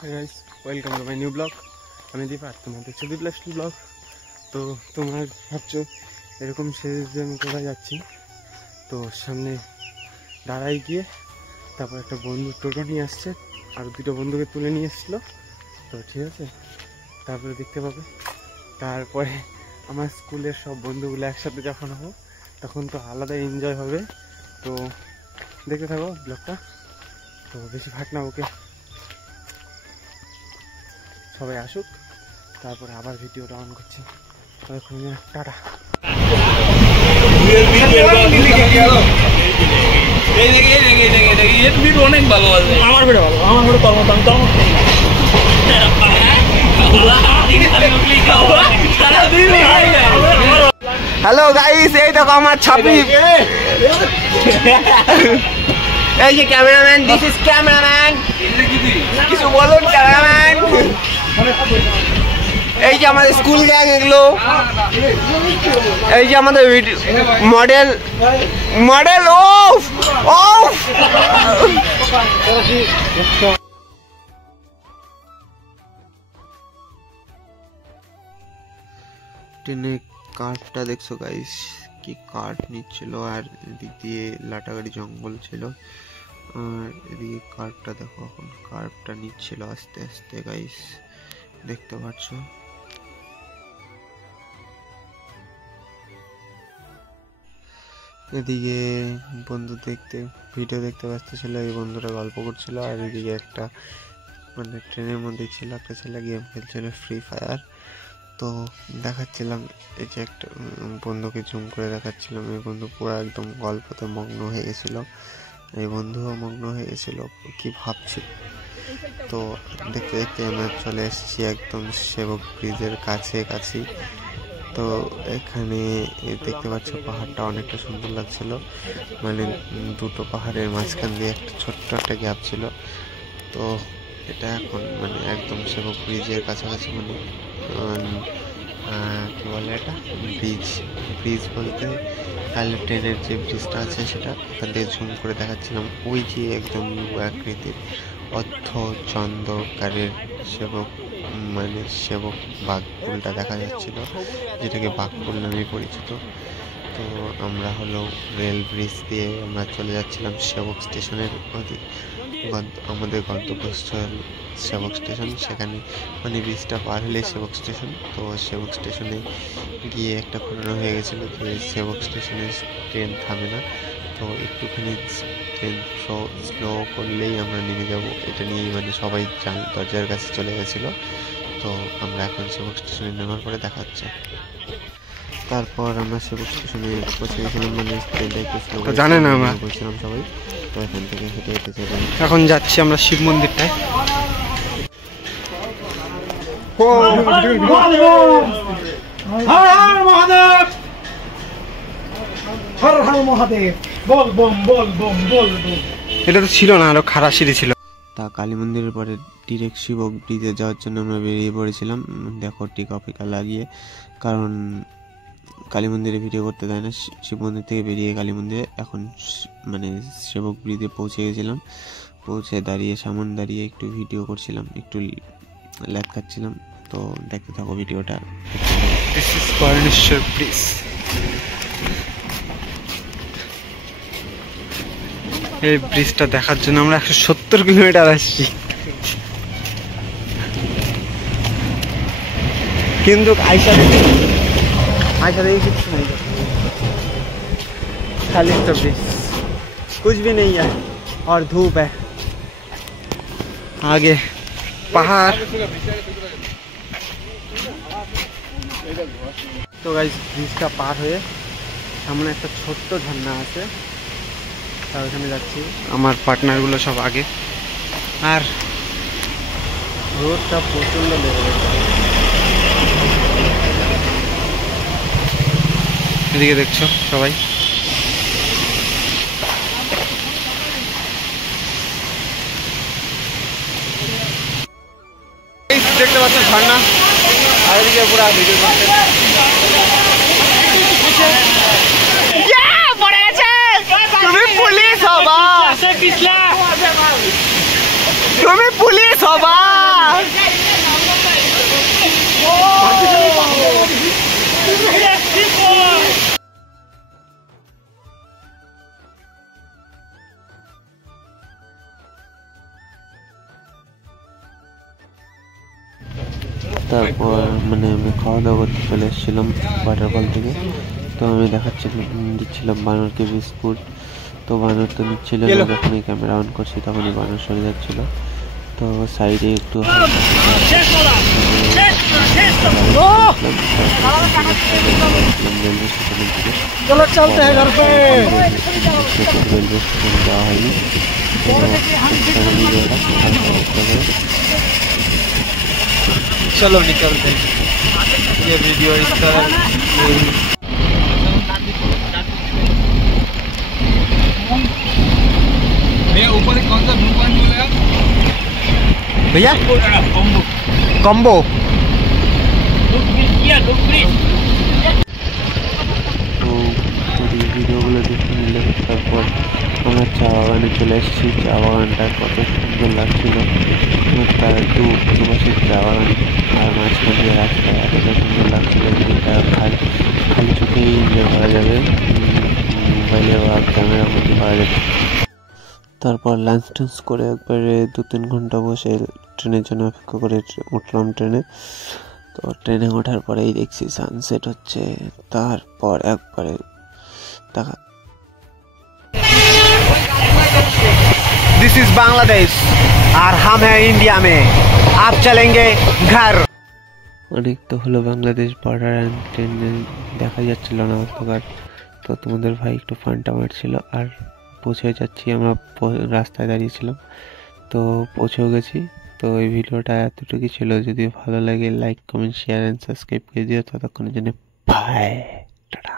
Hey guys, welcome to my new vlog. আমি দীপা, তোমরা দেখছো দীপ লাইফস্টাইল ব্লগ। তো তোমরা ভাবছো এরকম সেজে আমি কোথায় যাচ্ছি, তো সামনে দাঁড়াই গিয়ে তারপর একটা বন্ধু টোটো নিয়ে আসছে, আর দুটো বন্ধুকে তুলে নিয়ে এসেছিলো। তো ঠিক আছে, তারপরে দেখতে পাবে। তারপরে আমার স্কুলের সব বন্ধুগুলো একসাথে যখন হবো তখন তো আলাদা এনজয় হবে। তো দেখতে থাকো ব্লগটা, তো বেশি ফাট না, ওকে সবাই আসুক, তারপরে আবার ভিডিওটা অন করছি। টাটা। অনেক ভালো আছে, আমার ভিডিও ভালো, আমার ভিডিও তোর মতো, আমি তোর মতো হ্যালো গাইস, এই দেখো আমার ছাপি। এই যে ক্যামেরাম্যান, দিস ইজ ক্যামেরাম্যান। কিছু বলুন ক্যামেরাম্যান। এই যে আমাদের স্কুল গ্যাং, এগুলো এই যে আমাদের মডেল মডেল। অফ অফ ট্রেনে কাঠটা দেখছো গাইস, কি কাঠ নিচ্ছিল, আর এদিক দিয়ে লাটাগাড়ি জঙ্গল ছিল, আর এদিকে কাঠটা দেখো, এখন কাঠটা নিচ্ছিল আস্তে আস্তে গাইস, দেখতে পাচ্ছ। এদিকে বন্ধু ভিডিও দেখতে ব্যস্ত ছিল, এই বন্ধুরা গল্প করছিল, আর এদিকে একটা মানে ট্রেনের মধ্যে ছিল একটা ছেলে গেম খেলছিল ফ্রি ফায়ার। তো দেখাচ্ছিলাম, এই যে একটা বন্ধুকে জুম করে দেখাচ্ছিলাম, এই বন্ধু পুরো একদম গল্পতে মগ্ন হয়ে গেছিলো, এই বন্ধুও মগ্ন হয়ে গেছিলো, কি ভাবছি। তো দেখতে দেখতে আমরা চলে এসেছি একদম সেবক ব্রিজের কাছে। তো এখানে দেখতে পাচ্ছ পাহাড়টা অনেকটা সুন্দর লাগছিল, মানে দুটো পাহাড়ের মাঝখান দিয়ে একটা ছোট্ট একটা গ্যাপ ছিল। তো এটা এখন মানে একদম সেবক ব্রিজের কাছাকাছি, মানে কি বলে এটা, ব্রিজ বলতে তাহলে ট্রেনের যে ব্রিজটা আছে সেটা ওখান থেকে জুম করে দেখাচ্ছিলাম। ওই যে একদম আকৃতির অর্ধচন্দ্রকারের সেবক বাঘপুলটা দেখা যাচ্ছিল, যেটাকে বাঘপুল নামে পরিচিত। তো আমরা হলো রেল ব্রিজ দিয়ে আমরা চলে যাচ্ছিলাম সেবক স্টেশনের, আমাদের গন্তব্যস্থল সেবক স্টেশন। সেখানে মানে ব্রিজটা পার হলে সেবক স্টেশন। তো সেবক স্টেশনে গিয়ে একটা ঘটনা হয়ে গেছিলো, তো এই সেবক স্টেশনে ট্রেন থামে না, তো একটুখানি ট্রেন স্লো করলেই আমরা নেমে যাব, এটা নিয়েই মানে সবাই দরজার কাছে চলে গেছিলো। তো আমরা এখন সেবক স্টেশনে নেওয়ার পরে দেখা হচ্ছে। তারপর আমরা সেবক স্টেশনে পৌঁছে গেছিলাম, মানে ট্রেনটা একটু স্লো জানে না আমরা বলছিলাম সবাই। তো এখান থেকে হেঁটে হেঁটে চলে এখন যাচ্ছি আমরা শিব মন্দিরটায়। এটা তো ছিল না, আরো খারাপ সিঁড়ি ছিল। তা কালী মন্দিরের পরে ডিরেক্ট শিবক ব্রিজে যাওয়ার জন্য আমরা বেরিয়ে পড়েছিলাম, দেখো টিকা ফিকা লাগিয়ে, কারণ কালী মন্দিরে ভিডিও করতে দেয় না। শিব মন্দির থেকে বেরিয়ে কালী মন্দিরে এখন মানে সেবক ব্রিজে পৌঁছে গেছিলাম। পৌঁছে সামনে দাঁড়িয়ে একটু ভিডিও করছিলাম, একটু ল্যাদ খাচ্ছিলাম। তো দেখতে থাকো ভিডিওটা। এই ব্রিজটা দেখার জন্য আমরা 170 কিলোমিটার আসছি, কিন্তু আইসা দেখি কিছু नहीं, खाली तो ब्रिज, कुछ भी नहीं है और धूप है, आगे पहाड़। তো গাইস, ব্রিজটা পার হয়ে সামনে একটা ছোট্ট ঝর্ণা আছে, তার ওখানে যাচ্ছি। আমার পার্টনারগুলো সব আগে, আর রোডটা প্রচণ্ড লেগে গেছে। এদিকে দেখছো সবাই, দেখতে পাচ্ছ ঝর্ণা, আর এদিকে পুরো ভিডিও করতে তুমি পুলিশ হবা, তুমি পুলিশ হবা। তারপর মানে আমি খাওয়া দাওয়া করতে চলে এসেছিলাম ওয়াটারফল থেকে। তো আমি দিচ্ছিলাম বানরকে বিস্কুট। তো বানর তো নিচ্ছিল না, যখনই ক্যামেরা অন করছি তখনই বানর সরে যাচ্ছিল। তো সাইডে একটু রেলওয়ে স্টেশনে যাওয়া হয়নি। चलो निकलते हैं, ये वीडियो इस तरह ऊपर कौन सा व्यू पॉइंट मिलेगा भैया कॉम्बो कॉम्बो তো ভিডিওগুলো দেখে নিলে তারপর আমরা চা বাগানে চলে এসেছি। চা বাগানটা কত সুন্দর লাগছিল, তার দুপাশে চা বাগান আর মাঝখান দিয়ে রাস্তা এতটা সুন্দর লাগছিল যে এটা খালি চোখেই এনজয় করা যাবে, মোবাইলে বা ক্যামেরার মধ্যে করা যাবে। তারপর লাঞ্চ টাঞ্চ করে একবারে 2-3 ঘন্টা বসে ট্রেনের জন্য অপেক্ষা করে উঠলাম ট্রেনে। তো ট্রেনে ওঠার পরেই দেখছি সানসেট হচ্ছে। তারপর একবারে দেখা दिस इज बांग्लादेश और हम हैं इंडिया में, आप चलेंगे घर। অনেক তো হলো বাংলাদেশ বর্ডার অ্যান্ড ট্রেনে দেখা যাচ্ছিল না অন্ধকার। তো তোমাদের ভাই একটু ফানটা মারছিল আর পৌঁছে যাচ্ছি। আমরা রাস্তায় দাঁড়িয়েছিলাম, তো পৌঁছেও গেছি। তো এই ভিডিওটা এতটুকুই ছিল। যদি ভালো লাগে like comment share and subscribe করে দিও। ততক্ষণের জন্য বাই, টাটা।